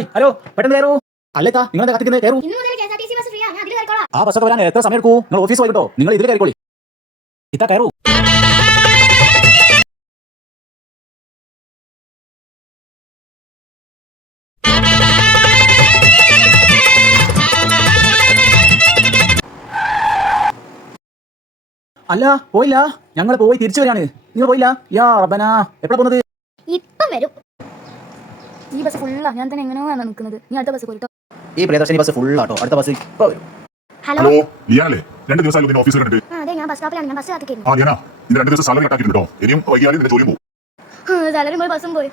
Hi hello പെട്ടെന്ന് കയറൂ. അല്ലേത്താ നിങ്ങളെന്താ കത്തിക്കുന്നത്? കയറൂ. ആ ബസ്സൊക്കെ വരാൻ എത്ര സമയം എടുക്കൂ? നിങ്ങൾ ഓഫീസ് പോയിട്ടോ, നിങ്ങൾ ഇതിൽ കയറിക്കോളി. ഇത്താ കയറൂ. അല്ല പോയില്ല, ഞങ്ങൾ പോയി തിരിച്ചു വരാണ്. നിങ്ങൾ പോയില്ല? യാ റബ്ബനാ, എപ്പോഴാ പോകുന്നത്? ഇപ്പം വരും. ഈ ബസ് ഫുള്ളാ, ഞാൻ തന്നെ എങ്ങനെയോ നിൽക്കുന്നത്. നീ അടുത്ത ബസ് പോയിട്ടോ. ഈ പ്രിയദർശിനി ബസ് ഫുള്ളാട്ടോ, അടുത്ത ബസ് ഇപ്പൊ വരും. ഹലോ ലിയാനല്ലേ? 2 ദിവസമായാലും നിന്റെ ഓഫീസിൽ കണ്ടിട്ട്. അതെ, ഞാൻ ബസ് സ്റ്റോപ്പിലാണ്. ഞാൻ ബസ് കാത്തിരിക്കുന്നു. ലിയാന, ഇന്ന് 2 ദിവസം സാലറി കട്ടാക്കിയിട്ടുണ്ട് കേട്ടോ. ഇനിയും വൈകിയാലും നിന്റെ ജോലിയും പോകും. സാലറി പോയി ബസ്സും പോയി.